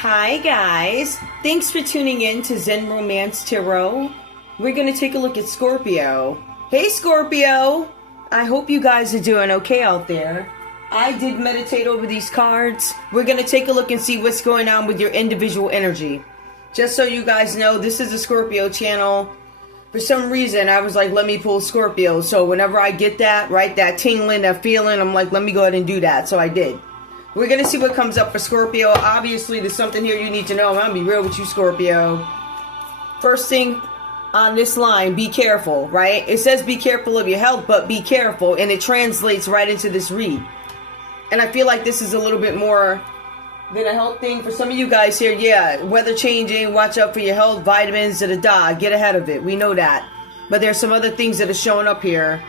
Hi guys, thanks for tuning in to Zen Romance Tarot. We're going to take a look at Scorpio. Hey Scorpio! I hope you guys are doing okay out there. I did meditate over these cards. We're going to take a look and see what's going on with your individual energy. Just so you guys know, this is a Scorpio channel. For some reason, I was like, let me pull Scorpio. So whenever I get that, right, that tingling, that feeling, I'm like, let me go ahead and do that. So I did. We're going to see what comes up for Scorpio. Obviously, there's something here you need to know. I'm going to be real with you, Scorpio. First thing on this line, be careful, right? It says be careful of your health, but be careful. And it translates right into this read. And I feel like this is a little bit more than a health thing. For some of you guys here, yeah, weather changing, watch out for your health, vitamins, da-da-da, get ahead of it. We know that. But there's some other things that are showing up here.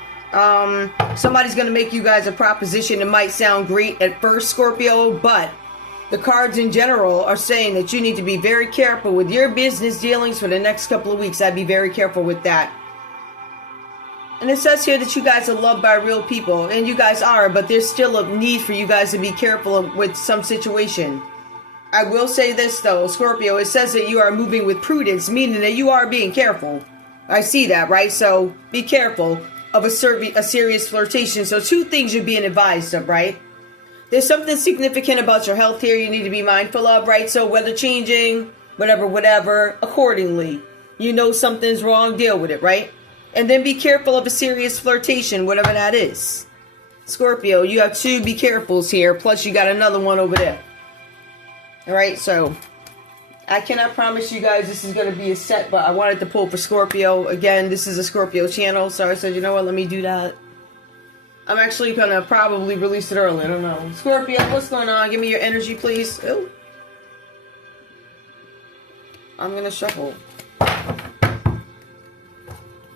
Somebody's going to make you guys a proposition. It might sound great at first, Scorpio, but the cards in general are saying that you need to be very careful with your business dealings for the next couple of weeks. I'd be very careful with that. And it says here that you guys are loved by real people, and you guys are, but there's still a need for you guys to be careful with some situation. I will say this though, Scorpio, it says that you are moving with prudence, meaning that you are being careful. I see that, right? So be careful of a serious flirtation. So two things you're being advised of, right? There's something significant about your health here you need to be mindful of, right? So weather changing, whatever, accordingly. You know something's wrong, deal with it, right? And then be careful of a serious flirtation, whatever that is. Scorpio, you have two be carefuls here, plus you got another one over there. Alright, so I cannot promise you guys this is going to be a set, but I wanted to pull for Scorpio. Again, this is a Scorpio channel, so I said, you know what, let me do that. I'm actually going to probably release it early, I don't know. Scorpio, what's going on? Give me your energy, please. Ooh. I'm going to shuffle.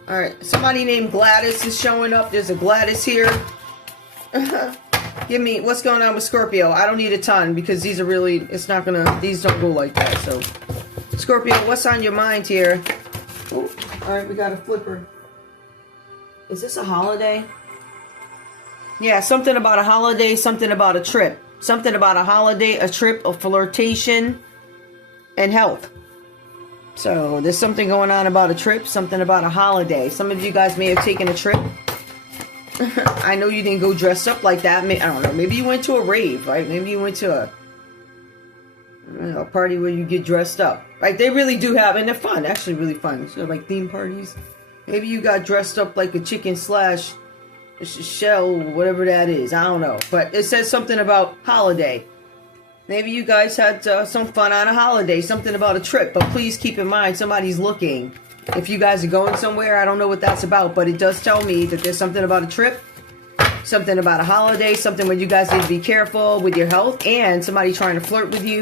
Alright, somebody named Gladys is showing up. There's a Gladys here. Give me, what's going on with Scorpio? I don't need a ton because these are really, it's not gonna, these don't go like that. So, Scorpio, what's on your mind here? Oh, alright, we got a flipper. Is this a holiday? Yeah, something about a holiday, something about a trip. Something about a holiday, a trip, a flirtation, and health. So, there's something going on about a trip, something about a holiday. Some of you guys may have taken a trip. I know you didn't go dressed up like that. I don't know. Maybe you went to a rave, right? Maybe you went to a party where you get dressed up. Right? They really do have, and they're fun. Actually, really fun. So, like theme parties. Maybe you got dressed up like a chicken slash shell, whatever that is. I don't know. But it says something about holiday. Maybe you guys had some fun on a holiday. Something about a trip. But please keep in mind, somebody's looking. If you guys are going somewhere, I don't know what that's about, but it does tell me that there's something about a trip, something about a holiday, something where you guys need to be careful with your health, and somebody trying to flirt with you.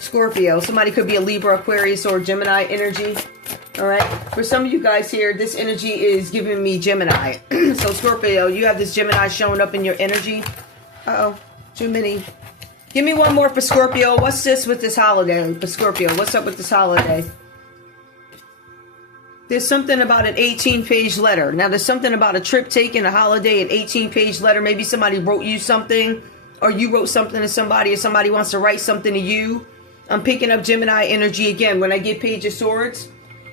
Scorpio, somebody could be a Libra, Aquarius, or Gemini energy. Alright, for some of you guys here, this energy is giving me Gemini. So Scorpio, you have this Gemini showing up in your energy. Uh-oh, Gemini. Give me one more for Scorpio. What's this with this holiday for Scorpio? What's up with this holiday? There's something about an 18-page letter. Now, there's something about a trip taken, a holiday, an 18-page letter. Maybe somebody wrote you something, or you wrote something to somebody, or somebody wants to write something to you. I'm picking up Gemini energy again. When I get Page of Swords,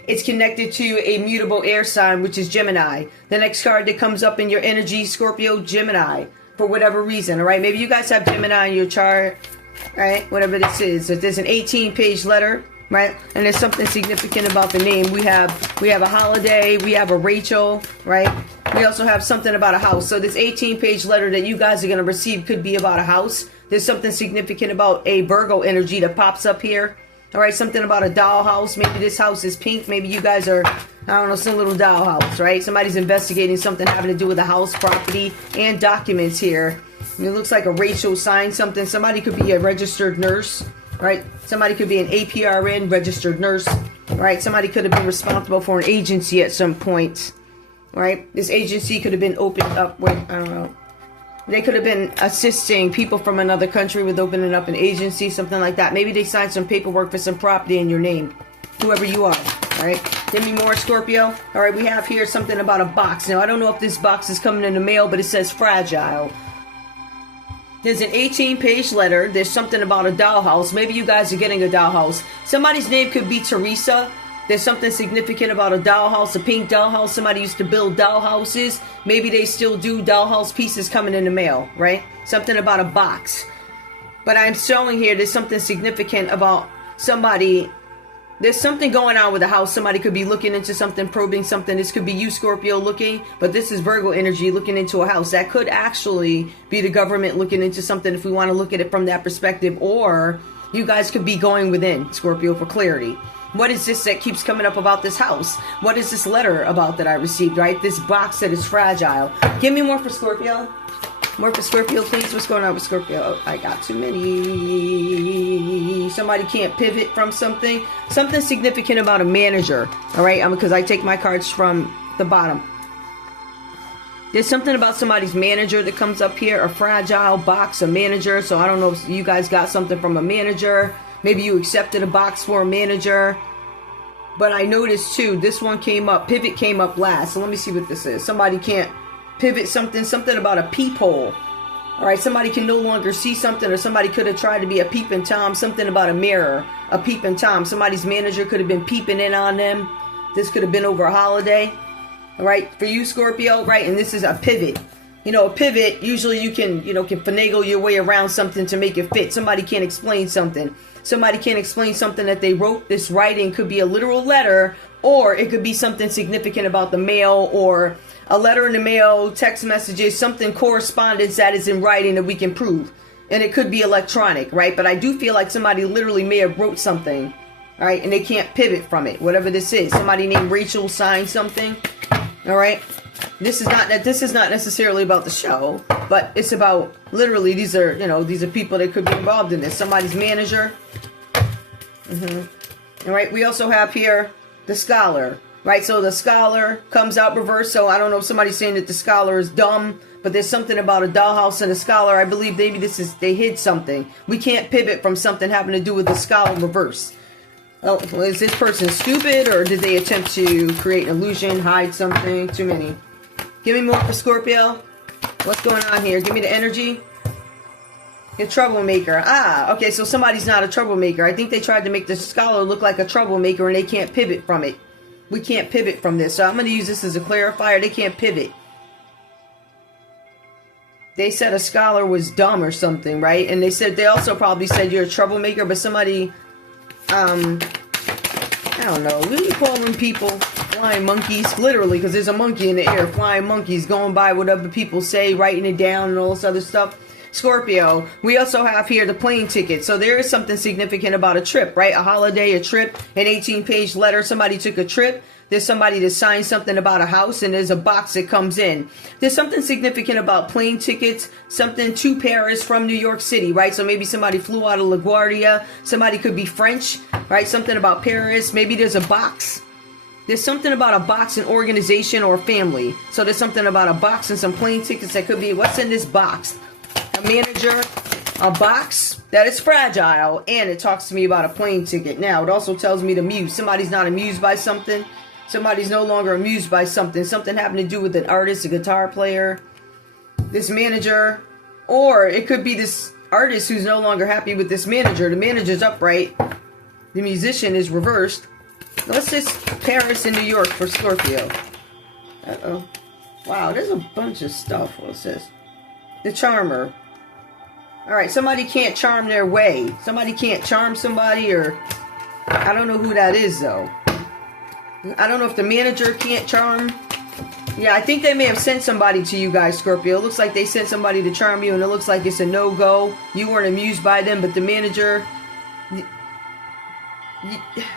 it's connected to a mutable air sign, which is Gemini. The next card that comes up in your energy, Scorpio, Gemini, for whatever reason, all right? Maybe you guys have Gemini in your chart, all right? Whatever this is. If there's an 18-page letter, right, and there's something significant about the name. We have a holiday, we have a Rachel, right? We also have something about a house. So this 18-page letter that you guys are going to receive could be about a house. There's something significant about a Virgo energy that pops up here. All right, something about a dollhouse. Maybe this house is pink. Maybe you guys are, I don't know, some little dollhouse, right? Somebody's investigating something having to do with a house, property, and documents here. And it looks like a Rachel signed something. Somebody could be a registered nurse. Right? Somebody could be an APRN, registered nurse. Right? Somebody could have been responsible for an agency at some point. Right? This agency could have been opened up with, I don't know. They could have been assisting people from another country with opening up an agency, something like that. Maybe they signed some paperwork for some property in your name. Whoever you are. Alright? Give me more, Scorpio. Alright, we have here something about a box. Now, I don't know if this box is coming in the mail, but it says fragile. There's an 18-page letter. There's something about a dollhouse. Maybe you guys are getting a dollhouse. Somebody's name could be Teresa. There's something significant about a dollhouse, a pink dollhouse. Somebody used to build dollhouses. Maybe they still do. Dollhouse pieces coming in the mail, right? Something about a box. But I'm showing here there's something significant about somebody. There's something going on with the house. Somebody could be looking into something, probing something. This could be you, Scorpio, looking. But this is Virgo energy looking into a house. That could actually be the government looking into something if we want to look at it from that perspective. Or you guys could be going within, Scorpio, for clarity. What is this that keeps coming up about this house? What is this letter about that I received, right? This box that is fragile. Give me more for Scorpio. More for Scorpio, please. What's going on with Scorpio? I got too many. Somebody can't pivot from something. Something significant about a manager. All right? Because I take my cards from the bottom. There's something about somebody's manager that comes up here. A fragile box, a manager. So I don't know if you guys got something from a manager. Maybe you accepted a box for a manager. But I noticed, too, this one came up. Pivot came up last. So let me see what this is. Somebody can't pivot something about a peephole. All right, somebody can no longer see something, or somebing could have tried to be a peeping Tom. Something about a mirror, a peeping Tom. Somebody's manager could have been peeping in on them. This could have been over a holiday. All right, for you, Scorpio, right? And this is a pivot. You know, a pivot, usually you can finagle your way around something to make it fit. Somebody can't explain something. Somebody can't explain something that they wrote. This writing could be a literal letter, or it could be something significant about the mail, or a letter in the mail, text messages, something correspondence that is in writing that we can prove. And it could be electronic, right? But I do feel like somebody literally may have wrote something, right? And they can't pivot from it, whatever this is. Somebody named Rachel signed something, all right? This is not necessarily about the show, but it's about literally these are people that could be involved in this. Somebody's manager. All right, we also have here the scholar. Right, so the scholar comes out reverse. So I don't know if somebody's saying that the scholar is dumb, but there's something about a dollhouse and a scholar. I believe maybe they hid something. We can't pivot from something having to do with the scholar reverse. Oh, is this person stupid, or did they attempt to create an illusion, hide something? Too many. Give me more for Scorpio. What's going on here? Give me the energy. A troublemaker. Ah, okay, so somebody's not a troublemaker. I think they tried to make the scholar look like a troublemaker, and they can't pivot from it. We can't pivot from this. So I'm going to use this as a clarifier. They can't pivot. They said a scholar was dumb or something, right? And they also probably said you're a troublemaker, but somebody, I don't know. What do you call them people? Flying monkeys. Literally, because there's a monkey in the air. Flying monkeys going by what other people say, writing it down and all this other stuff. Scorpio, we also have here the plane ticket. So there is something significant about a trip, right? A holiday, a trip, an 18-page letter. Somebody took a trip. There's somebody that signed something about a house, and there's a box that comes in. There's something significant about plane tickets, something to Paris from New York City, right? So maybe somebody flew out of LaGuardia. Somebody could be French, right? Something about Paris. Maybe there's a box. There's something about a box, an organization, or family. So there's something about a box and some plane tickets that could be, what's in this box? A manager, a box that is fragile, and it talks to me about a plane ticket. Now, it also tells me to muse. Somebody's not amused by something. Somebody's no longer amused by something. Something having to do with an artist, a guitar player, this manager, or it could be this artist who's no longer happy with this manager. The manager's upright. The musician is reversed. Let's just Paris and New York for Scorpio. Uh-oh. Wow, there's a bunch of stuff. What's this? The charmer. Alright, somebody can't charm their way. Somebody can't charm somebody, or I don't know who that is, though. I don't know if the manager can't charm. Yeah, I think they may have sent somebody to you guys, Scorpio. It looks like they sent somebody to charm you, and it looks like it's a no-go. You weren't amused by them, but the manager...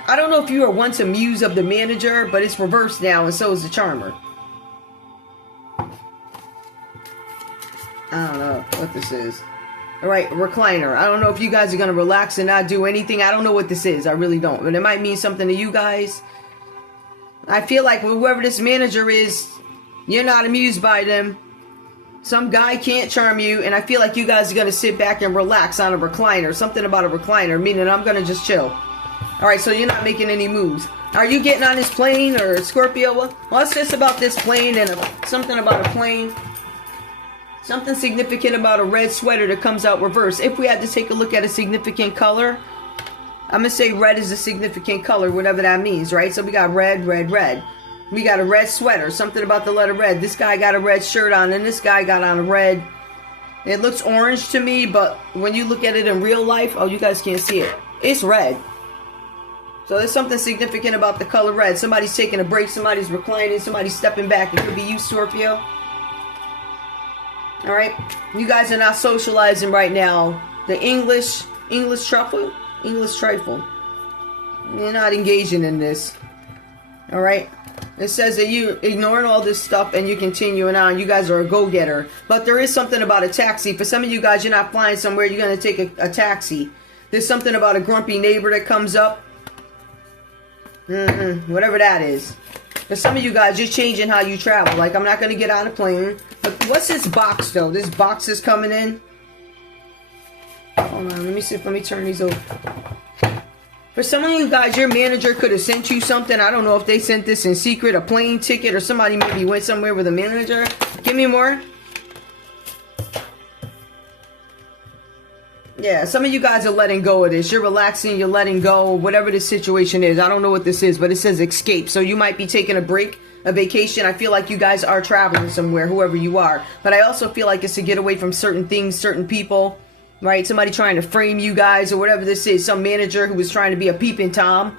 I don't know if you were once amused of the manager, but it's reversed now, and so is the charmer. I don't know what this is. Alright, recliner. I don't know if you guys are going to relax and not do anything. I don't know what this is. I really don't. But it might mean something to you guys. I feel like whoever this manager is, you're not amused by them. Some guy can't charm you, and I feel like you guys are going to sit back and relax on a recliner. Something about a recliner, meaning I'm going to just chill. Alright, so you're not making any moves. Are you getting on this plane, or Scorpio? What's this about this plane and something about a plane? Something significant about a red sweater that comes out reverse. If we had to take a look at a significant color, I'm going to say red is a significant color, whatever that means, right? So we got red, red, red. We got a red sweater, something about the letter red. This guy got a red shirt on, and this guy got on a red. It looks orange to me, but when you look at it in real life, oh, you guys can't see it. It's red. So there's something significant about the color red. Somebody's taking a break, somebody's reclining, somebody's stepping back. It could be you, Scorpio. All right, you guys are not socializing right now. The English trifle. You're not engaging in this. All right. It says that you ignoring all this stuff and you continuing on. You guys are a go-getter. But there is something about a taxi. For some of you guys, you're not flying somewhere. You're going to take a taxi. There's something about a grumpy neighbor that comes up. Whatever that is. For some of you guys, you're changing how you travel. Like, I'm not going to get on a plane. But what's this box, though? This box is coming in. Hold on. Let me see. Let me turn these over. For some of you guys, your manager could have sent you something. I don't know if they sent this in secret, a plane ticket, or somebody maybe went somewhere with a manager. Give me more. Yeah, some of you guys are letting go of this. You're relaxing, you're letting go, whatever the situation is. I don't know what this is, but it says escape. So you might be taking a break, a vacation. I feel like you guys are traveling somewhere, whoever you are. But I also feel like it's to get away from certain things, certain people, right? Somebody trying to frame you guys or whatever this is. Some manager who was trying to be a peeping Tom.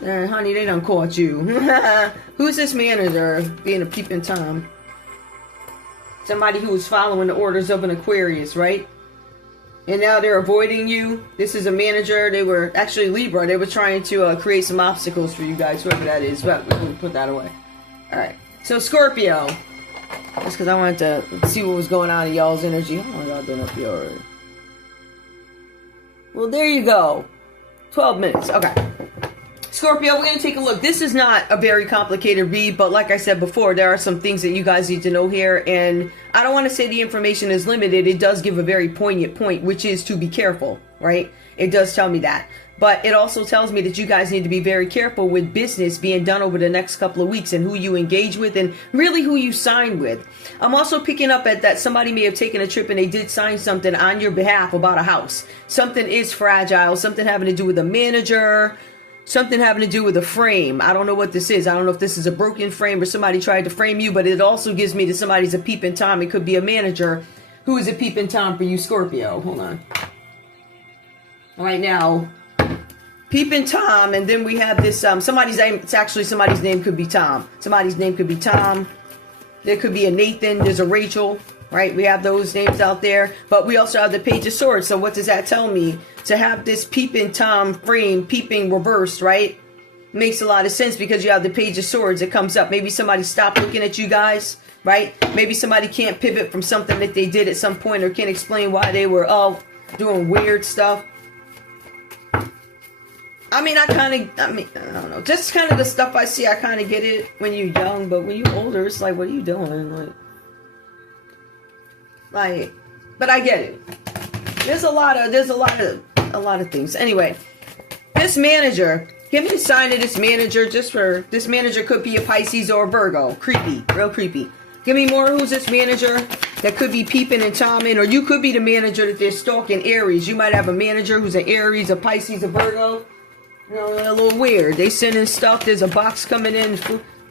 Honey, they done caught you. Who's this manager being a peeping Tom? Somebody who was following the orders of an Aquarius, right? And now they're avoiding you. This is a manager. They were actually Libra. They were trying to create some obstacles for you guys, whoever that is. But we're going to put that away. All right. So Scorpio. That's because I wanted to see what was going on in y'all's energy. How long y'all been up here already? Well, there you go. 12 minutes. Okay. Scorpio, we're going to take a look. This is not a very complicated read, but like I said before, there are some things that you guys need to know here, and I don't want to say the information is limited. It does give a very poignant point, which is to be careful, right? It does tell me that. But it also tells me that you guys need to be very careful with business being done over the next couple of weeks and who you engage with and really who you sign with. I'm also picking up at that somebody may have taken a trip and they did sign something on your behalf about a house. Something is fragile, something having to do with a manager, something having to do with a frame. I don't know what this is. I don't know if this is a broken frame or somebody tried to frame you, but it also gives me that somebody's a peeping Tom. It could be a manager who is a peeping Tom for you, Scorpio. Hold on. Right now, peeping Tom, and then we have this, somebody's name, it's actually somebody's name could be Tom. Somebody's name could be Tom. There could be a Nathan, there's a Rachel, right? We have those names out there, but we also have the Page of Swords. So what does that tell me? To have this peeping Tom frame, peeping reversed, right? Makes a lot of sense because you have the Page of Swords that comes up. Maybe somebody stopped looking at you guys, right? Maybe somebody can't pivot from something that they did at some point or can't explain why they were doing weird stuff. I mean, I don't know. Just kind of the stuff I see, I kind of get it when you're young, but when you're older, it's like, what are you doing? Like, but I get it. There's a lot of things. Anyway, this manager, give me a sign of this manager this manager could be a Pisces or a Virgo. Creepy, real creepy. Give me more. Who's this manager that could be peeping and Tomming, or you could be the manager that they're stalking Aries. You might have a manager who's an Aries, a Pisces, a Virgo. You know, a little weird. They sending stuff. There's a box coming in,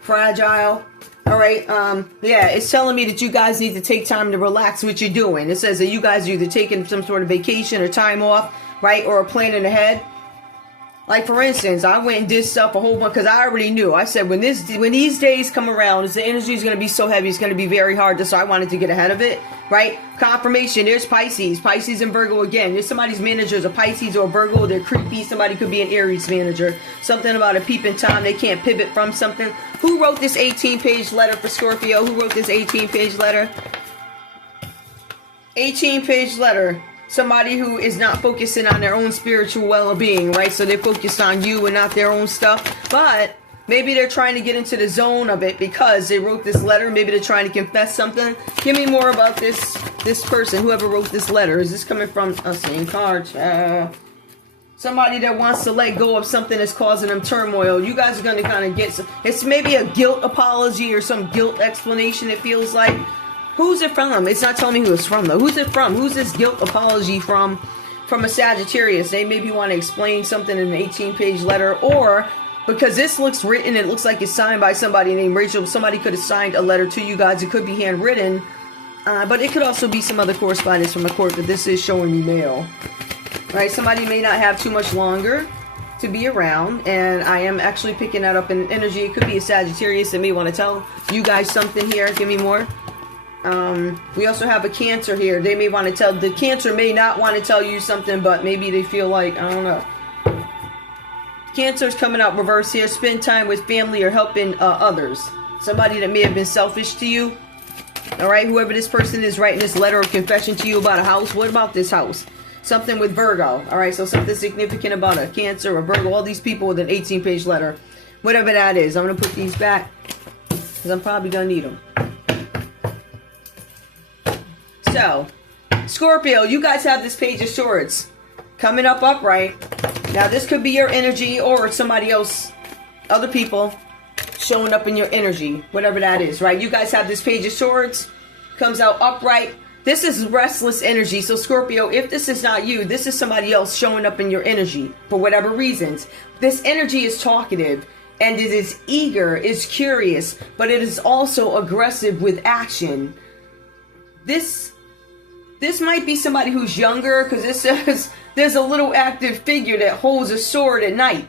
fragile. All right. Yeah, it's telling me that you guys need to take time to relax what you're doing. It says that you guys are either taking some sort of vacation or time off, right, or planning ahead. Like, for instance, I went and did stuff a whole bunch because I already knew. I said when these days come around, the energy is going to be so heavy, it's going to be very hard. So I wanted to get ahead of it, right? Confirmation. There's Pisces and Virgo again. There's somebody's manager is a Pisces or a Virgo. They're creepy. Somebody could be an Aries manager. Something about a peeping Tom. They can't pivot from something. Who wrote this 18-page letter for Scorpio? Who wrote this 18-page letter? 18-page letter. Somebody who is not focusing on their own spiritual well-being, right? So they're focused on you and not their own stuff. But maybe they're trying to get into the zone of it because they wrote this letter. Maybe they're trying to confess something. Give me more about this person, whoever wrote this letter. Is this coming from a same card? Somebody that wants to let go of something that's causing them turmoil. You guys are going to kind of get some. It's maybe a guilt apology or some guilt explanation, it feels like. Who's it from? It's not telling me who it's from, though. Who's it from? Who's this guilt apology from a Sagittarius? They maybe want to explain something in an 18-page letter, or because this looks written, it looks like it's signed by somebody named Rachel. Somebody could have signed a letter to you guys. It could be handwritten, but it could also be some other correspondence from the court, but this is showing me mail. Right? Somebody may not have too much longer to be around, and I am actually picking that up in energy. It could be a Sagittarius that may want to tell you guys something here. Give me more. We also have a Cancer here. They may want to tell, the Cancer may not want to tell you something, but maybe they feel like, I don't know. Cancer's coming out reverse here. Spend time with family or helping others. Somebody that may have been selfish to you. Alright, whoever this person is writing this letter of confession to you about a house. What about this house? Something with Virgo. Alright, so something significant about a Cancer or Virgo. All these people with an 18-page letter. Whatever that is. I'm going to put these back, because I'm probably going to need them. So, Scorpio, you guys have this Page of Swords coming up upright. Now, this could be your energy or somebody else, other people showing up in your energy, whatever that is, right? You guys have this Page of Swords, comes out upright. This is restless energy. So, Scorpio, if this is not you, this is somebody else showing up in your energy for whatever reasons. This energy is talkative, and it is eager, is curious, but it is also aggressive with action. This might be somebody who's younger, because it says there's a little active figure that holds a sword at night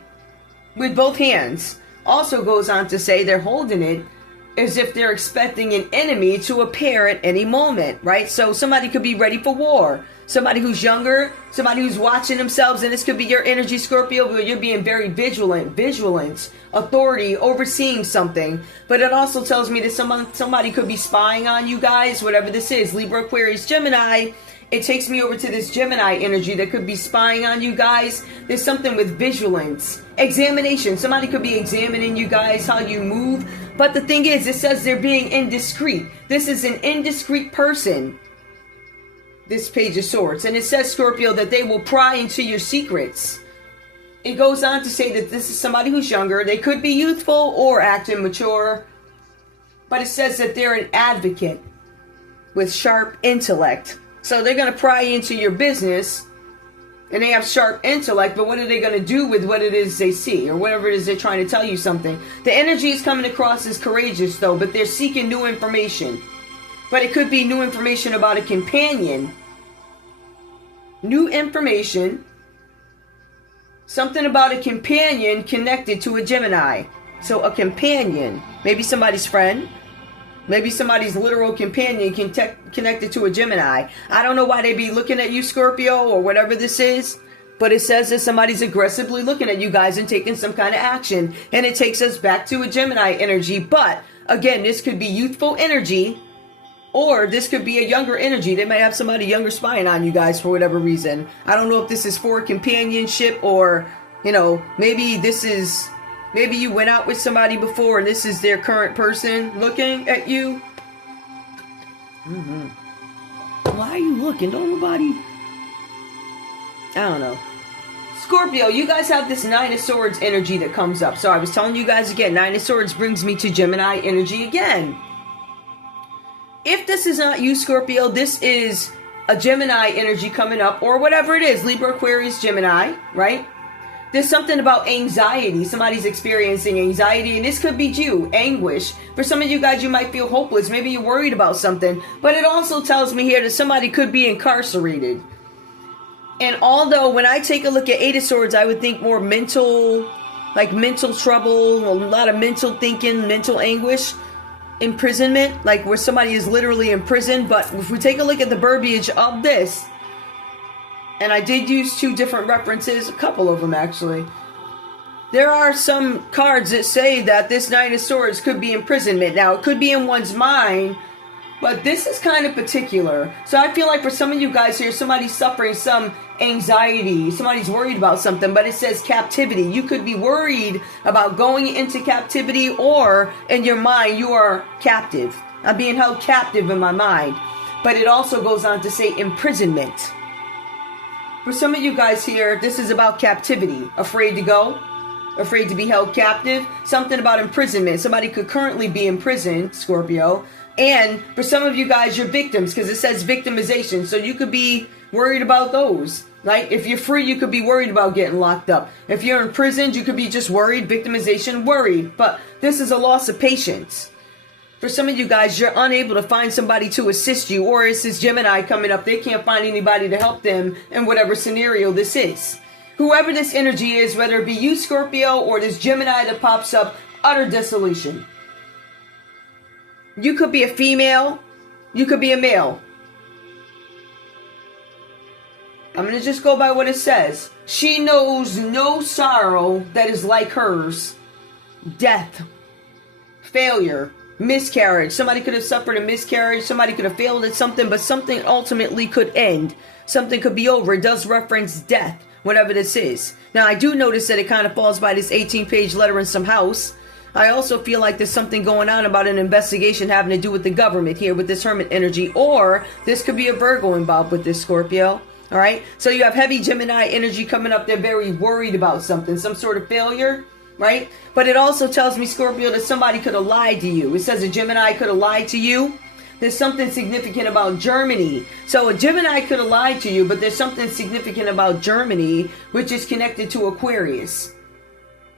with both hands. Also goes on to say they're holding it as if they're expecting an enemy to appear at any moment, right? So somebody could be ready for war. Somebody who's younger, somebody who's watching themselves, and this could be your energy, Scorpio, where you're being very vigilant, authority, overseeing something. But it also tells me that somebody could be spying on you guys, whatever this is, Libra, Aquarius, Gemini. It takes me over to this Gemini energy that could be spying on you guys. There's something with vigilance, examination. Somebody could be examining you guys, how you move. But the thing is, it says they're being indiscreet. This is an indiscreet person, this Page of Swords. And it says, Scorpio, that they will pry into your secrets. It goes on to say that this is somebody who's younger. They could be youthful or acting mature. But it says that they're an advocate with sharp intellect. So they're going to pry into your business, and they have sharp intellect, but what are they going to do with what it is they see, or whatever it is they're trying to tell you something? The energy is coming across as courageous, though, but they're seeking new information. But it could be new information about a companion. New information. Something about a companion connected to a Gemini. So a companion. Maybe somebody's friend. Maybe somebody's literal companion connected to a Gemini. I don't know why they be looking at you, Scorpio, or whatever this is. But it says that somebody's aggressively looking at you guys and taking some kind of action. And it takes us back to a Gemini energy. But, again, this could be youthful energy. Or this could be a younger energy. They might have somebody younger spying on you guys for whatever reason. I don't know if this is for companionship or, you know, maybe this is... Maybe you went out with somebody before and this is their current person looking at you. Why are you looking? Don't nobody... I don't know. Scorpio, you guys have this Nine of Swords energy that comes up. So I was telling you guys again, Nine of Swords brings me to Gemini energy again. If this is not you, Scorpio, this is a Gemini energy coming up, or whatever it is, Libra, Aquarius, Gemini, right? There's something about anxiety. Somebody's experiencing anxiety, and this could be you, anguish. For some of you guys, you might feel hopeless. Maybe you're worried about something. But it also tells me here that somebody could be incarcerated. And although when I take a look at Eight of Swords, I would think more mental, like mental trouble, a lot of mental thinking, mental anguish, imprisonment, like where somebody is literally in prison. But if we take a look at the verbiage of this, and I did use two different references, a couple of them actually. There are some cards that say that this Nine of Swords could be imprisonment. Now, it could be in one's mind, but this is kind of particular. So I feel like for some of you guys here, somebody's suffering some anxiety. Somebody's worried about something, but it says captivity. You could be worried about going into captivity, or in your mind, you are captive. I'm being held captive in my mind. But it also goes on to say imprisonment. For some of you guys here, this is about captivity. Afraid to go. Afraid to be held captive. Something about imprisonment. Somebody could currently be in prison, Scorpio. And for some of you guys, you're victims, because it says victimization. So you could be worried about those. Right? If you're free, you could be worried about getting locked up. If you're in prison, you could be just worried, victimization, worried. But this is a loss of patience. For some of you guys, you're unable to find somebody to assist you, or it's this Gemini coming up. They can't find anybody to help them in whatever scenario this is. Whoever this energy is, whether it be you, Scorpio, or this Gemini that pops up, utter desolation. You could be a female. You could be a male. I'm going to just go by what it says. She knows no sorrow that is like hers. Death. Failure. Miscarriage. Somebody could have suffered a miscarriage. Somebody could have failed at something, but something ultimately could end. Something could be over. It does reference death, whatever this is. Now, I do notice that it kind of falls by this 18-page letter in some house. I also feel like there's something going on about an investigation having to do with the government here with this Hermit energy, or this could be a Virgo involved with this, Scorpio. All right, so you have heavy Gemini energy coming up. They're very worried about something, some sort of failure, right? But it also tells me, Scorpio, that somebody could have lied to you. It says a Gemini could have lied to you. There's something significant about Germany. So a Gemini could have lied to you, but there's something significant about Germany, which is connected to Aquarius.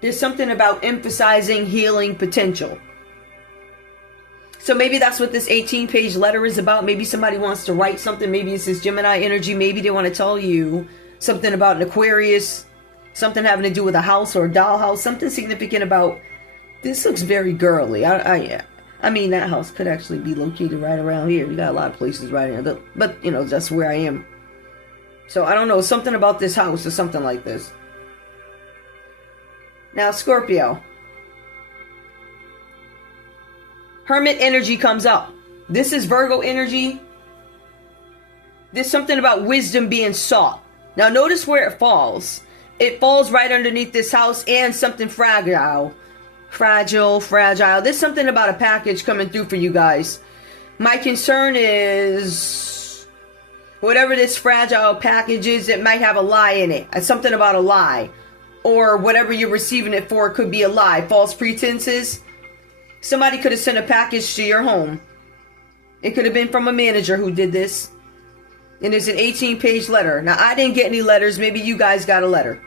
There's something about emphasizing healing potential. So maybe that's what this 18-page letter is about. Maybe somebody wants to write something. Maybe it's this Gemini energy. Maybe they want to tell you something about an Aquarius, something having to do with a house or a dollhouse, something significant about, this looks very girly. I mean, that house could actually be located right around here. You got a lot of places right here, but you know, that's where I am. So I don't know, something about this house or something like this. Now, Scorpio. Hermit energy comes up. This is Virgo energy. There's something about wisdom being sought. Now notice where it falls. It falls right underneath this house and something fragile. Fragile. There's something about a package coming through for you guys. My concern is whatever this fragile package is, it might have a lie in it. It's something about a lie. Or whatever you're receiving it for could be a lie. False pretenses. Somebody could have sent a package to your home. It could have been from a manager who did this. And it's an 18-page letter. Now, I didn't get any letters. Maybe you guys got a letter.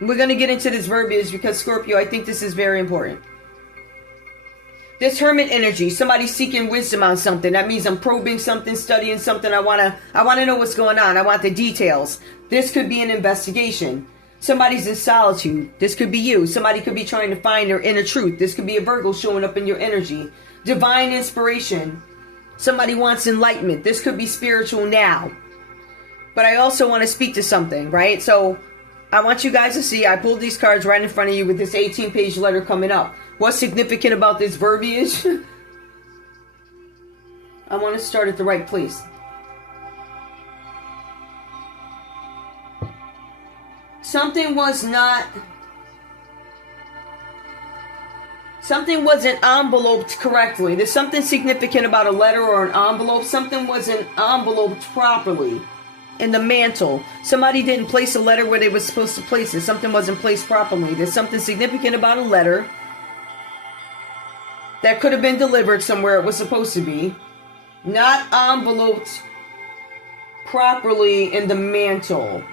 We're going to get into this verbiage because, Scorpio, I think this is very important. This Hermit energy, somebody seeking wisdom on something. That means I'm probing something, studying something. I want to know what's going on. I want the details. This could be an investigation. Somebody's in solitude. This could be you. Somebody could be trying to find their inner truth. This could be a Virgo showing up in your energy. Divine inspiration. Somebody wants enlightenment. This could be spiritual now. But I also want to speak to something, right? So I want you guys to see, I pulled these cards right in front of you with this 18-page letter coming up. What's significant about this verbiage? I want to start at the right place. Something wasn't enveloped correctly. There's something significant about a letter or an envelope. Something wasn't enveloped properly in the mantle. Somebody didn't place a letter where they were supposed to place it. Something wasn't placed properly. There's something significant about a letter that could have been delivered somewhere it was supposed to be. Not enveloped properly in the mantle.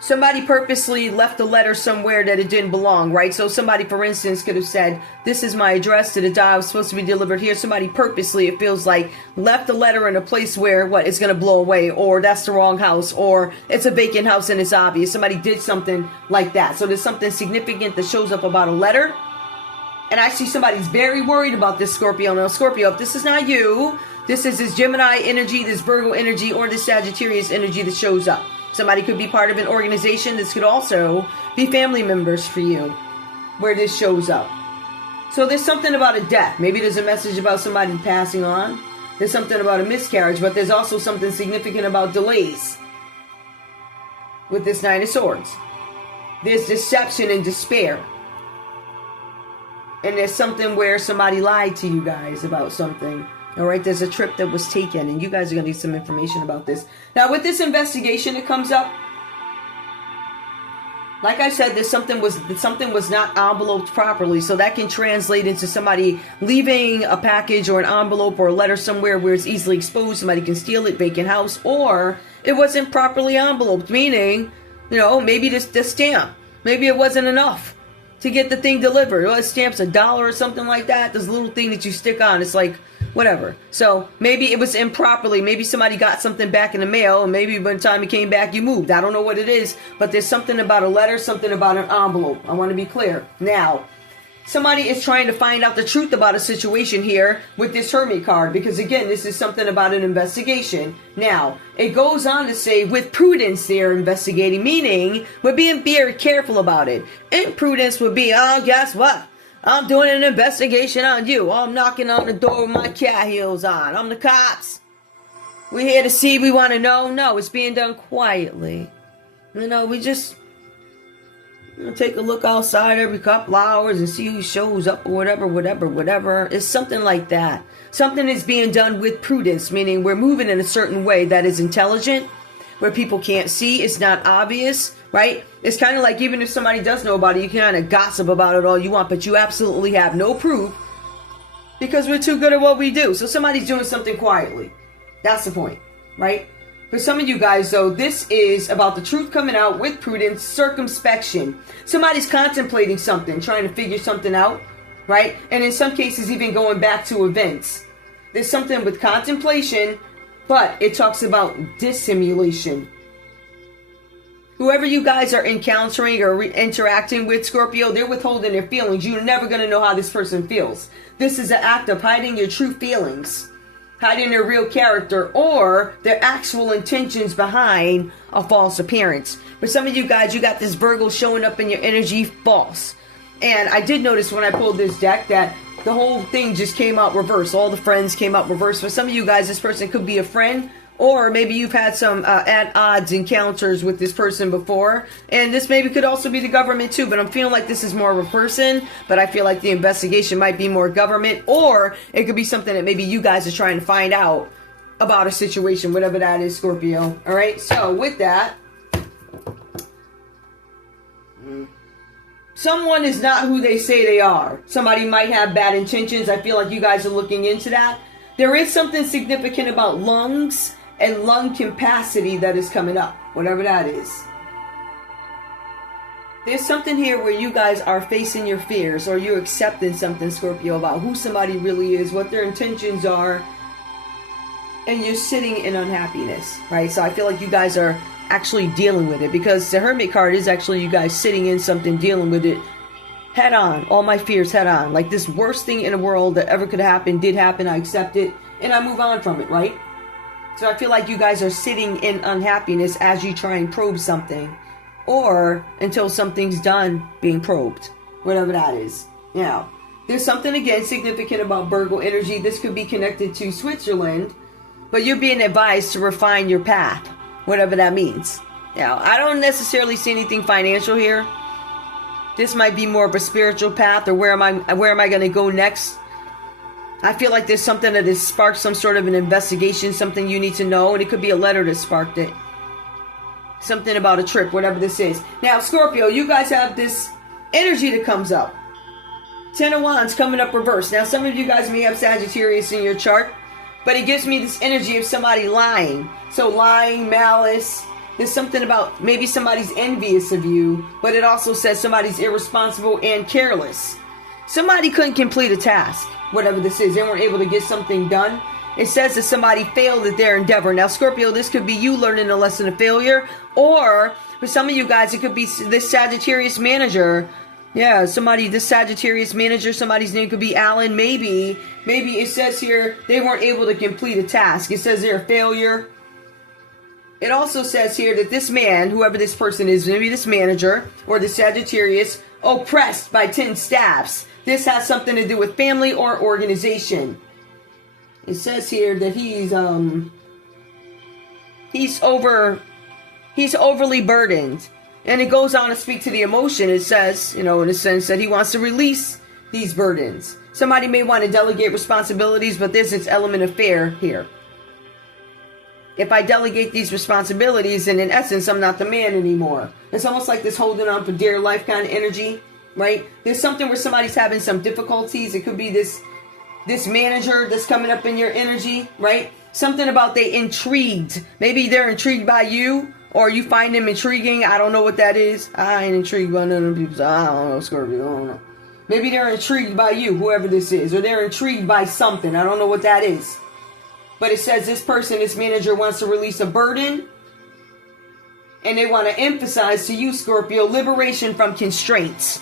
Somebody purposely left a letter somewhere that it didn't belong, right? So somebody, for instance, could have said, this is my address to the dial. It's supposed to be delivered here. Somebody purposely, it feels like, left a letter in a place where, it's going to blow away, or that's the wrong house, or it's a vacant house and it's obvious. Somebody did something like that. So there's something significant that shows up about a letter. And I see somebody's very worried about this, Scorpio. Now, Scorpio, if this is not you, this is this Gemini energy, this Virgo energy, or this Sagittarius energy that shows up. Somebody could be part of an organization. This could also be family members for you where this shows up. So there's something about a death. Maybe there's a message about somebody passing on. There's something about a miscarriage, but there's also something significant about delays with this Nine of Swords. There's deception and despair. And there's something where somebody lied to you guys about something. All right, there's a trip that was taken, and you guys are going to need some information about this. Now, with this investigation that comes up, Like I said, something was not enveloped properly, so that can translate into somebody leaving a package or an envelope or a letter somewhere where it's easily exposed. Somebody can steal it, vacant house, or it wasn't properly enveloped, meaning, maybe the stamp, maybe it wasn't enough to get the thing delivered. Well, the stamp's $1 or something like that. This little thing that you stick on, it's like whatever. So maybe it was improperly. Maybe somebody got something back in the mail, and maybe by the time it came back, you moved. I don't know what it is, but there's something about a letter, something about an envelope. I want to be clear. Now, somebody is trying to find out the truth about a situation here with this Hermit card, because again, this is something about an investigation. Now, it goes on to say, with prudence they're investigating, meaning we're being very careful about it. Imprudence would be, guess what? I'm doing an investigation on you. I'm knocking on the door with my cat heels on. I'm the cops. We're here to see, we want to know. No, it's being done quietly. We just take a look outside every couple hours and see who shows up or whatever. It's something like that. Something is being done with prudence, meaning we're moving in a certain way that is intelligent, where people can't see, it's not obvious, right? It's kind of like, even if somebody does know about it, you can kind of gossip about it all you want, but you absolutely have no proof because we're too good at what we do. So somebody's doing something quietly. That's the point, right? For some of you guys, though, this is about the truth coming out with prudence, circumspection. Somebody's contemplating something, trying to figure something out, right? And in some cases, even going back to events. There's something with contemplation, but it talks about dissimulation. Whoever you guys are encountering or interacting with, Scorpio, they're withholding their feelings. You're never going to know how this person feels. This is an act of hiding your true feelings, hiding their real character, or their actual intentions behind a false appearance. For some of you guys, you got this Virgo showing up in your energy false. And I did notice when I pulled this deck that the whole thing just came out reverse. All the friends came out reverse. For some of you guys, this person could be a friend, or maybe you've had some at odds encounters with this person before. And this maybe could also be the government too, but I'm feeling like this is more of a person, but I feel like the investigation might be more government, or it could be something that maybe you guys are trying to find out about a situation, whatever that is, Scorpio. All right, so with that, someone is not who they say they are. Somebody might have bad intentions. I feel like you guys are looking into that. There is something significant about lungs and lung capacity that is coming up, whatever that is. There's something here where you guys are facing your fears, or you're accepting something, Scorpio, about who somebody really is, what their intentions are, and you're sitting in unhappiness, right? So I feel like you guys are actually dealing with it, because the Hermit card is actually you guys sitting in something, dealing with it head on. All my fears head on. Like, this worst thing in the world that ever could happen did happen. I accept it and I move on from it, right? So I feel like you guys are sitting in unhappiness as you try and probe something, or until something's done being probed, whatever that is. Now, there's something again significant about Virgo energy. This could be connected to Switzerland, but you're being advised to refine your path, whatever that means. Now, I don't necessarily see anything financial here. This might be more of a spiritual path, or where am I going to go next? I feel like there's something that has sparked some sort of an investigation, something you need to know, and it could be a letter that sparked it. Something about a trip, whatever this is. Now, Scorpio, you guys have this energy that comes up. 10 of Wands coming up reverse. Now, some of you guys may have Sagittarius in your chart, but it gives me this energy of somebody lying. So lying, malice. There's something about maybe somebody's envious of you, but it also says somebody's irresponsible and careless. Somebody couldn't complete a task, whatever this is. They weren't able to get something done. It says that somebody failed at their endeavor. Now, Scorpio, this could be you learning a lesson of failure, or for some of you guys, it could be this Sagittarius manager. Yeah, this Sagittarius manager, somebody's name could be Alan. Maybe it says here they weren't able to complete a task. It says they're a failure. It also says here that this man, whoever this person is, maybe this manager or the Sagittarius, oppressed by 10 staffs. This has something to do with family or organization. It says here that he's overly burdened. And it goes on to speak to the emotion. It says, in a sense that he wants to release these burdens. Somebody may want to delegate responsibilities, but there's this element of fear here. if I delegate these responsibilities, and in essence, I'm not the man anymore. It's almost like this holding on for dear life kind of energy, right? There's something where somebody's having some difficulties. It could be this manager that's coming up in your energy, right? Something about they intrigued. Maybe they're intrigued by you, or you find them intriguing. I don't know what that is. I ain't intrigued by none of them people. I don't know, Scorpio. I don't know. Maybe they're intrigued by you, whoever this is, or they're intrigued by something. I don't know what that is. But it says this person, this manager, wants to release a burden. And they want to emphasize to you, Scorpio, liberation from constraints.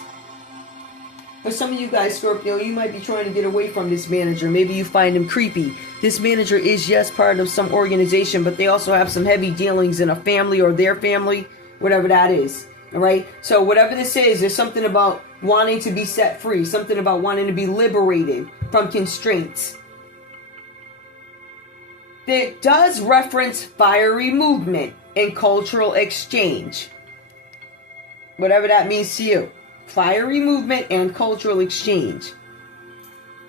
For some of you guys, Scorpio, you might be trying to get away from this manager. Maybe you find him creepy. This manager is, yes, part of some organization, but they also have some heavy dealings in a family or their family, whatever that is. All right? So whatever this is, there's something about wanting to be set free, something about wanting to be liberated from constraints. It does reference fiery movement and cultural exchange. Whatever that means to you. Fiery movement and cultural exchange.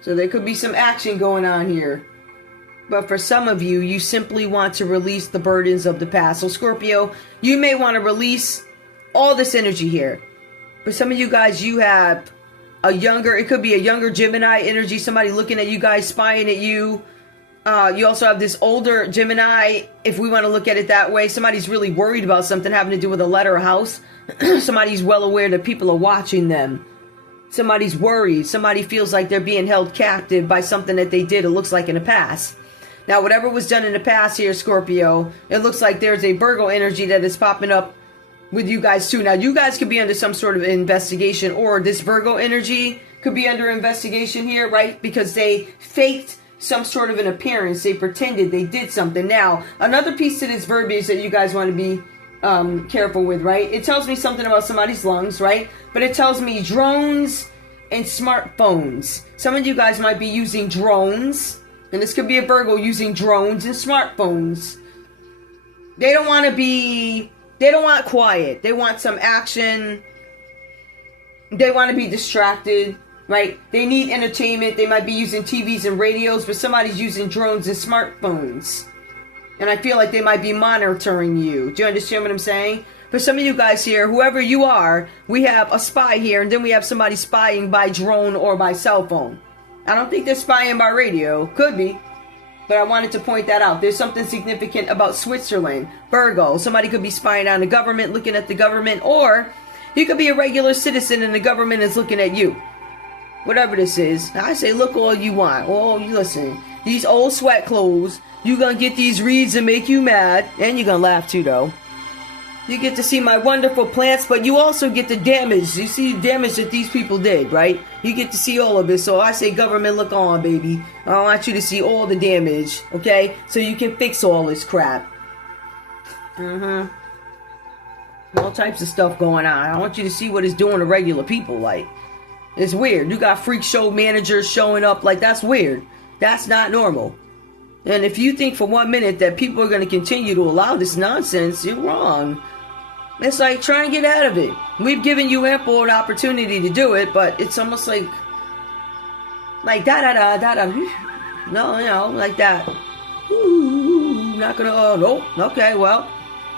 So there could be some action going on here. But for some of you, you simply want to release the burdens of the past. So Scorpio, you may want to release all this energy here. For some of you guys, you have it could be a younger Gemini energy, somebody looking at you guys, spying at you. You also have this older Gemini, if we want to look at it that way. Somebody's really worried about something having to do with a letter or house. Somebody's well aware that people are watching them. Somebody's worried. Somebody feels like they're being held captive by something that they did, it looks like, in the past. Now, whatever was done in the past here, Scorpio, it looks like there's a Virgo energy that is popping up with you guys too. Now, you guys could be under some sort of investigation, or this Virgo energy could be under investigation here, right? Because they faked some sort of an appearance. They pretended they did something. Now, another piece to this verbiage that you guys want to be careful with, right? It tells me something about somebody's lungs, right? But it tells me drones and smartphones. Some of you guys might be using drones, and this could be a Virgo using drones and smartphones. They don't want quiet. They want some action. They want to be distracted, right? They need entertainment. They might be using TVs and radios, but somebody's using drones and smartphones. And I feel like they might be monitoring you. Do you understand what I'm saying? For some of you guys here, whoever you are, we have a spy here, and then we have somebody spying by drone or by cell phone. I don't think they're spying by radio. Could be. But I wanted to point that out. There's something significant about Switzerland. Virgo. Somebody could be spying on the government, looking at the government, or you could be a regular citizen and the government is looking at you. Whatever this is. I say look all you want. Oh, you listen. These old sweat clothes. You gonna get these reads and make you mad. And you're gonna laugh too, though. You get to see my wonderful plants, but you also get the damage. You see the damage that these people did, right? You get to see all of it. So I say, government, look on, baby. I want you to see all the damage, okay? So you can fix all this crap. All types of stuff going on. I want you to see what it's doing to regular people, like. It's weird. You got freak show managers showing up, like, that's weird. That's not normal. And if you think for 1 minute that people are going to continue to allow this nonsense, you're wrong. It's like, try and get out of it. We've given you ample opportunity to do it, but it's almost like da-da-da-da-da. No, like that. Ooh, not going to, nope. Okay, well,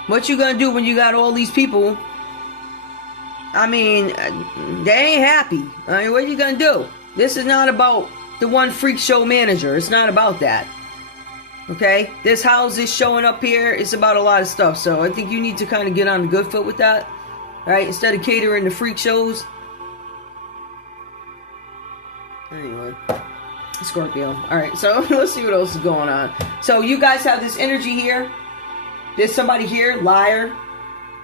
what you going to do when you got all these people? I mean, they ain't happy. I mean, what are you going to do? This is not about the one freak show manager. It's not about that. Okay, this house is showing up here. It's about a lot of stuff, so I think you need to kind of get on the good foot with that, right? Instead of catering to freak shows. Anyway, Scorpio. All right, so let's see what else is going on. So you guys have this energy here. There's somebody here, liar.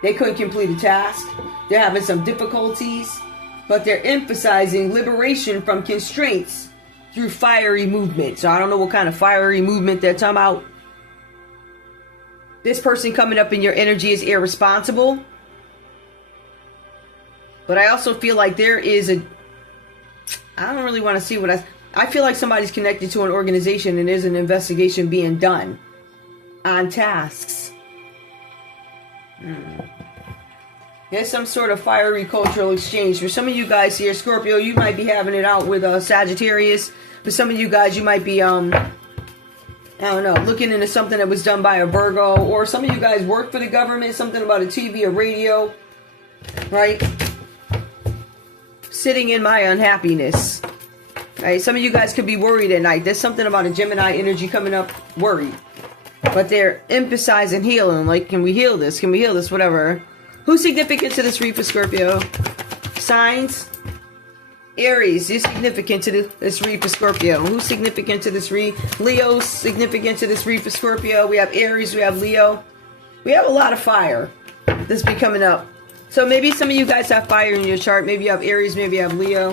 They couldn't complete a task. They're having some difficulties, but they're emphasizing liberation from constraints through fiery movement. So I don't know what kind of fiery movement they're talking about. This person coming up in your energy is irresponsible. But I also feel like there is I don't really want to see what I feel like somebody's connected to an organization and there's an investigation being done on tasks. There's some sort of fiery cultural exchange. For some of you guys here, Scorpio, you might be having it out with Sagittarius. For some of you guys, you might be I don't know, looking into something that was done by a Virgo, or some of you guys work for the government, something about a TV or radio, right? Sitting in my unhappiness, right? Some of you guys could be worried at night. There's something about a Gemini energy coming up, worried. But they're emphasizing healing, like, can we heal this? Can we heal this? Whatever. Who's significant to this read for Scorpio? Signs? Aries is significant to this read for Scorpio. Who's significant to this read? Leo's significant to this read for Scorpio. We have Aries, we have Leo. We have a lot of fire that's be coming up. So maybe some of you guys have fire in your chart. Maybe you have Aries, maybe you have Leo.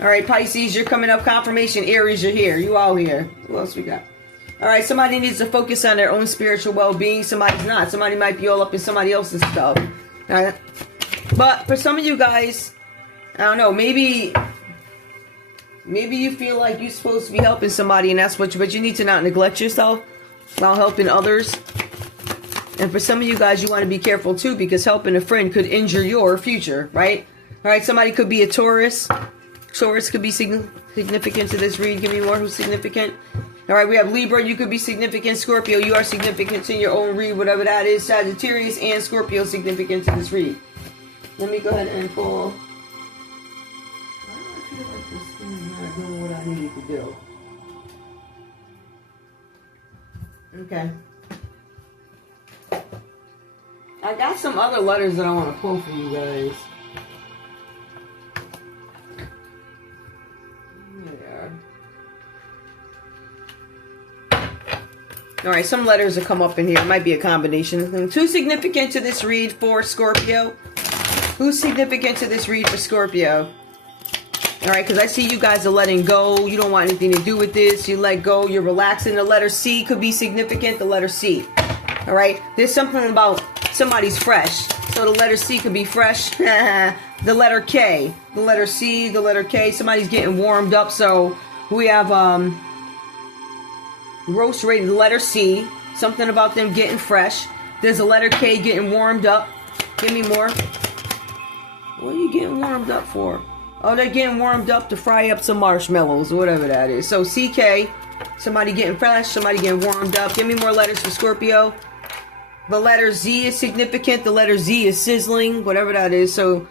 Alright, Pisces, you're coming up. Confirmation. Aries, you're here. You all here. Who else we got? Alright, somebody needs to focus on their own spiritual well-being. Somebody's not. Somebody might be all up in somebody else's stuff. Alright? But for some of you guys, I don't know, maybe you feel like you're supposed to be helping somebody, and that's what but you need to not neglect yourself while helping others. And for some of you guys, you want to be careful too, because helping a friend could injure your future, right? All right, somebody could be a Taurus. Taurus could be significant to this read. Give me more. Who's significant? All right, we have Libra. You could be significant. Scorpio, you are significant in your own read, whatever that is. Sagittarius and Scorpio significant to this read. Let me go ahead and pull. Why do I feel like this thing is not doing what I need it to do? Okay. I got some other letters that I want to pull for you guys. There they are. Alright, some letters that come up in here. It might be a combination. And too significant to this read for Scorpio. Who's significant to this read for Scorpio? Alright, because I see you guys are letting go. You don't want anything to do with this. You let go. You're relaxing. The letter C could be significant. The letter C. Alright, there's something about somebody's fresh. So the letter C could be fresh. The letter K. The letter C, the letter K. Somebody's getting warmed up. So we have roast rated the letter C. Something about them getting fresh. There's a letter K getting warmed up. Give me more. What are you getting warmed up for? Oh, they're getting warmed up to fry up some marshmallows or whatever that is. So CK, somebody getting fresh, somebody getting warmed up. Give me more letters for Scorpio. The letter Z is significant. The letter Z is sizzling, whatever that is. So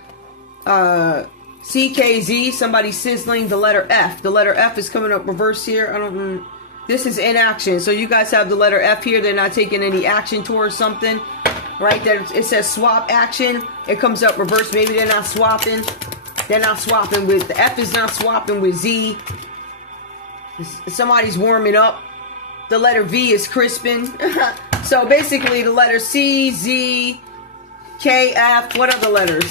CKZ, somebody sizzling. The letter F. The letter F is coming up reverse here. I don't. This is inaction. So you guys have the letter F here. They're not taking any action towards something. Right there, it says swap action. It comes up reverse. Maybe they're not swapping. They're not swapping with, the F is not swapping with Z. Somebody's warming up. The letter V is crisping. So basically the letter C, Z, K, F. What other letters?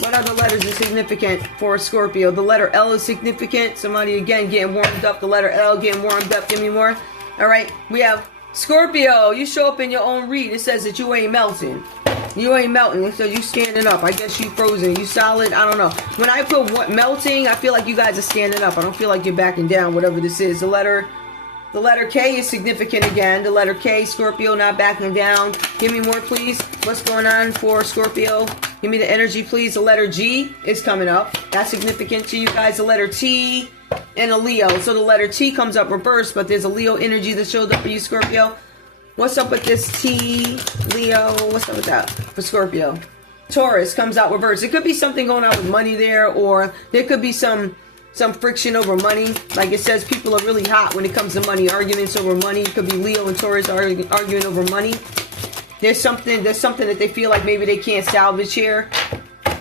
What other letters are significant for Scorpio? The letter L is significant. Somebody again getting warmed up. The letter L getting warmed up. Give me more. Alright, we have Scorpio. You show up in your own read. It says that you ain't melting. You ain't melting, so you standing up. I guess you frozen. You solid? I don't know. When I put melting, I feel like you guys are standing up. I don't feel like you're backing down, whatever this is. The letter K is significant again. The letter K, Scorpio, not backing down. Give me more, please. What's going on for Scorpio? Give me the energy, please. The letter G is coming up. That's significant to you guys. The letter T and a Leo. So the letter T comes up reverse, but there's a Leo energy that showed up for you, Scorpio. What's up with this T, Leo? What's up with that for Scorpio? Taurus comes out reverse. It could be something going on with money there, or there could be some friction over money. Like it says, people are really hot when it comes to money. Arguments over money. It could be Leo and Taurus arguing over money. There's something that they feel like maybe they can't salvage here.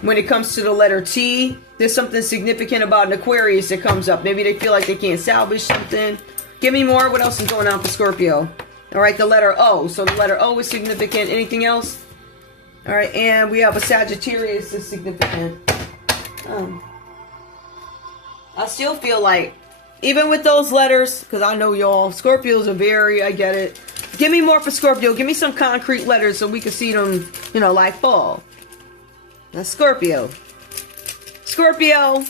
When it comes to the letter T, there's something significant about an Aquarius that comes up. Maybe they feel like they can't salvage something. Give me more. What else is going on for Scorpio? All right, the letter O. So the letter O is significant. Anything else? All right, and we have a Sagittarius is significant. I still feel like, even with those letters, because I know y'all, Scorpios are very, I get it. Give me more for Scorpio. Give me some concrete letters so we can see them, like fall. That's Scorpio. Scorpio.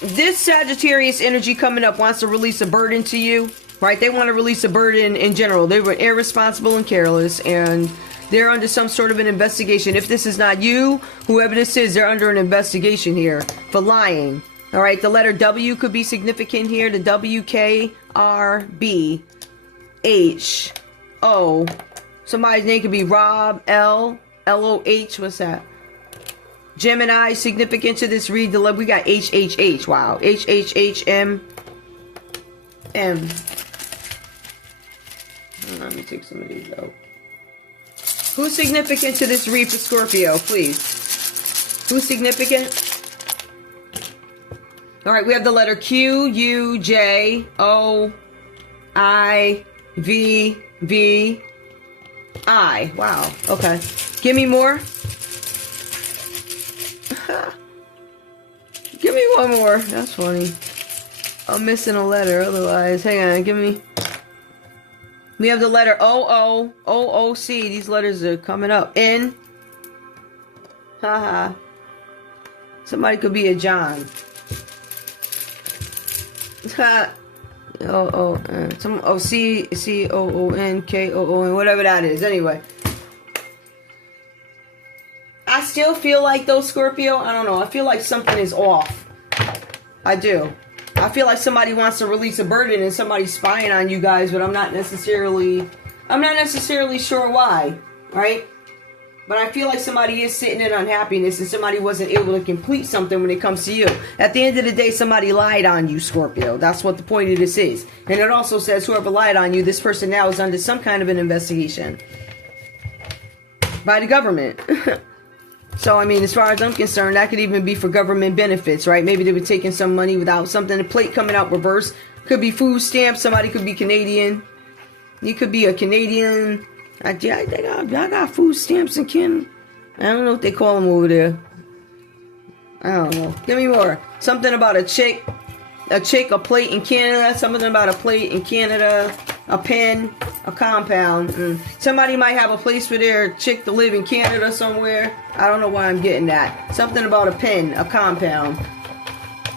This Sagittarius energy coming up wants to release a burden to you. Right, they want to release a burden in general. They were irresponsible and careless, and they're under some sort of an investigation. If this is not you, whoever this is, they're under an investigation here for lying. All right, the letter W could be significant here. The W, K, R, B, H, O. Somebody's name could be Rob, L, L-O-H. What's that? Gemini, significant to this read. We got H, H, H. Wow. H, H, H, M, M. Let me take some of these out. Who's significant to this read for Scorpio, please? Who's significant? All right, we have the letter Q, U, J, O, I, V, V, I. Wow. Okay. Give me more. Give me one more. That's funny. I'm missing a letter otherwise. Hang on. Give me. We have the letter O, O, O, O, C. These letters are coming up. N. Haha. Somebody could be a John. C, C, O, O, N, K, O, O, N, whatever that is. Anyway. I still feel like, though, Scorpio, I don't know. I feel like something is off. I do. I feel like somebody wants to release a burden and somebody's spying on you guys, but I'm not necessarily sure why, right? But I feel like somebody is sitting in unhappiness and somebody wasn't able to complete something when it comes to you. At the end of the day, somebody lied on you, Scorpio. That's what the point of this is. And it also says whoever lied on you, this person now is under some kind of an investigation by the government. So, I mean, as far as I'm concerned, that could even be for government benefits, right? Maybe they were taking some money without something. The plate coming out reverse. Could be food stamps. Somebody could be Canadian. You could be a Canadian. I got food stamps in Canada. I don't know what they call them over there. I don't know. Give me more. Something about a chick, a plate in Canada. Something about a plate in Canada. A pen, a compound. Somebody might have a place for their chick to live in Canada somewhere. I don't know why I'm getting that. Something about a pen, a compound.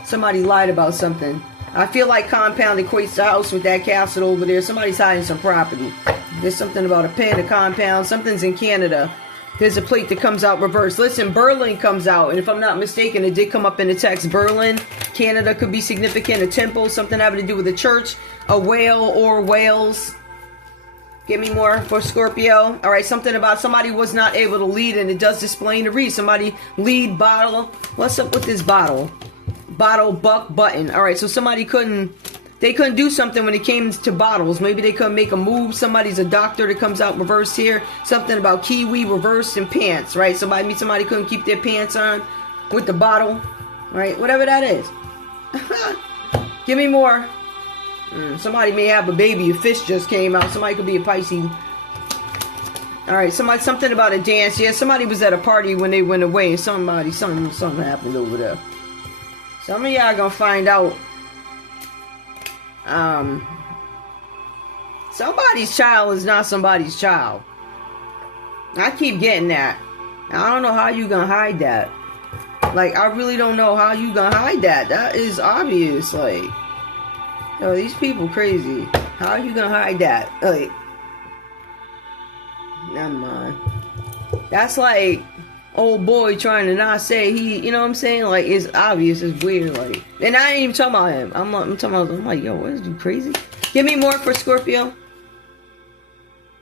Somebody lied about something. I feel like compound equates the house with that castle over there. Somebody's hiding some property. There's something about a pen, a compound. Something's in Canada. There's a plate that comes out reversed. Listen, Berlin comes out. And if I'm not mistaken, it did come up in the text. Berlin, Canada could be significant. A temple, something having to do with a church. A whale or whales. Give me more for Scorpio. All right, something about somebody was not able to lead, and it does display in the read. Somebody lead bottle. What's up with this bottle? Bottle, buck, button. All right, so somebody they couldn't do something when it came to bottles. Maybe they couldn't make a move. Somebody's a doctor that comes out reversed here. Something about kiwi reversed and pants, right? Somebody couldn't keep their pants on with the bottle, right? Whatever that is. Give me more. Somebody may have a baby. A fish just came out. Somebody could be a Pisces. All right, something about a dance. Yeah, somebody was at a party when they went away. Something happened over there. Some of y'all gonna find out. Somebody's child is not somebody's child. I keep getting that. I don't know how you gonna hide that. Like, I really don't know how you gonna hide that. That is obvious. Like, yo, these people crazy. How are you gonna hide that? Like, never mind. That's like old boy trying to not say he, you know what I'm saying? Like, it's obvious, it's weird, like. And I ain't even talking about him. I'm like, yo, what is he crazy? Give me more for Scorpio.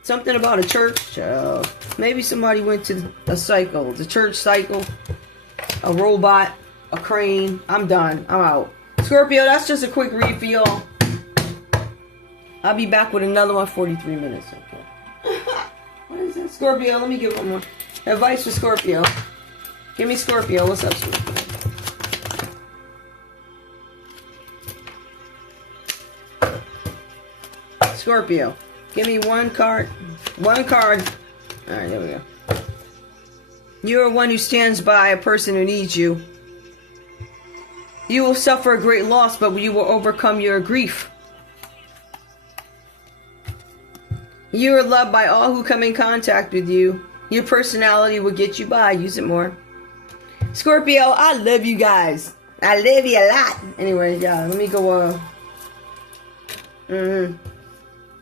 Something about a church. Maybe somebody went to a cycle, the church cycle, a robot, a crane. I'm done. I'm out. Scorpio, that's just a quick read for y'all. I'll be back with another one, 43 minutes. Okay. What is that? Scorpio, let me give one more. Advice for Scorpio. Give me Scorpio. What's up, Scorpio? Scorpio. Give me one card. One card. Alright, there we go. You are one who stands by a person who needs you. You will suffer a great loss, but you will overcome your grief. You are loved by all who come in contact with you. Your personality will get you by. Use it more. Scorpio, I love you guys. I love you a lot. Anyway, yeah, let me go.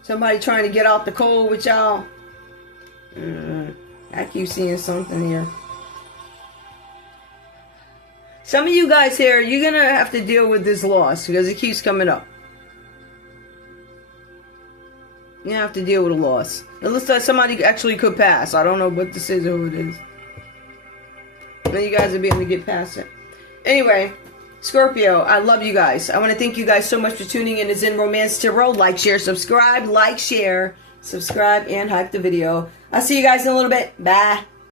Somebody trying to get out the cold with y'all. I keep seeing something here. Some of you guys here, you're going to have to deal with this loss because it keeps coming up. You have to deal with a loss. It looks like somebody actually could pass. I don't know what this is or who it is. But you guys will be able to get past it. Anyway, Scorpio, I love you guys. I want to thank you guys so much for tuning in to Zen Romance Tarot. Like, share, subscribe. Like, share, subscribe, and hype the video. I'll see you guys in a little bit. Bye.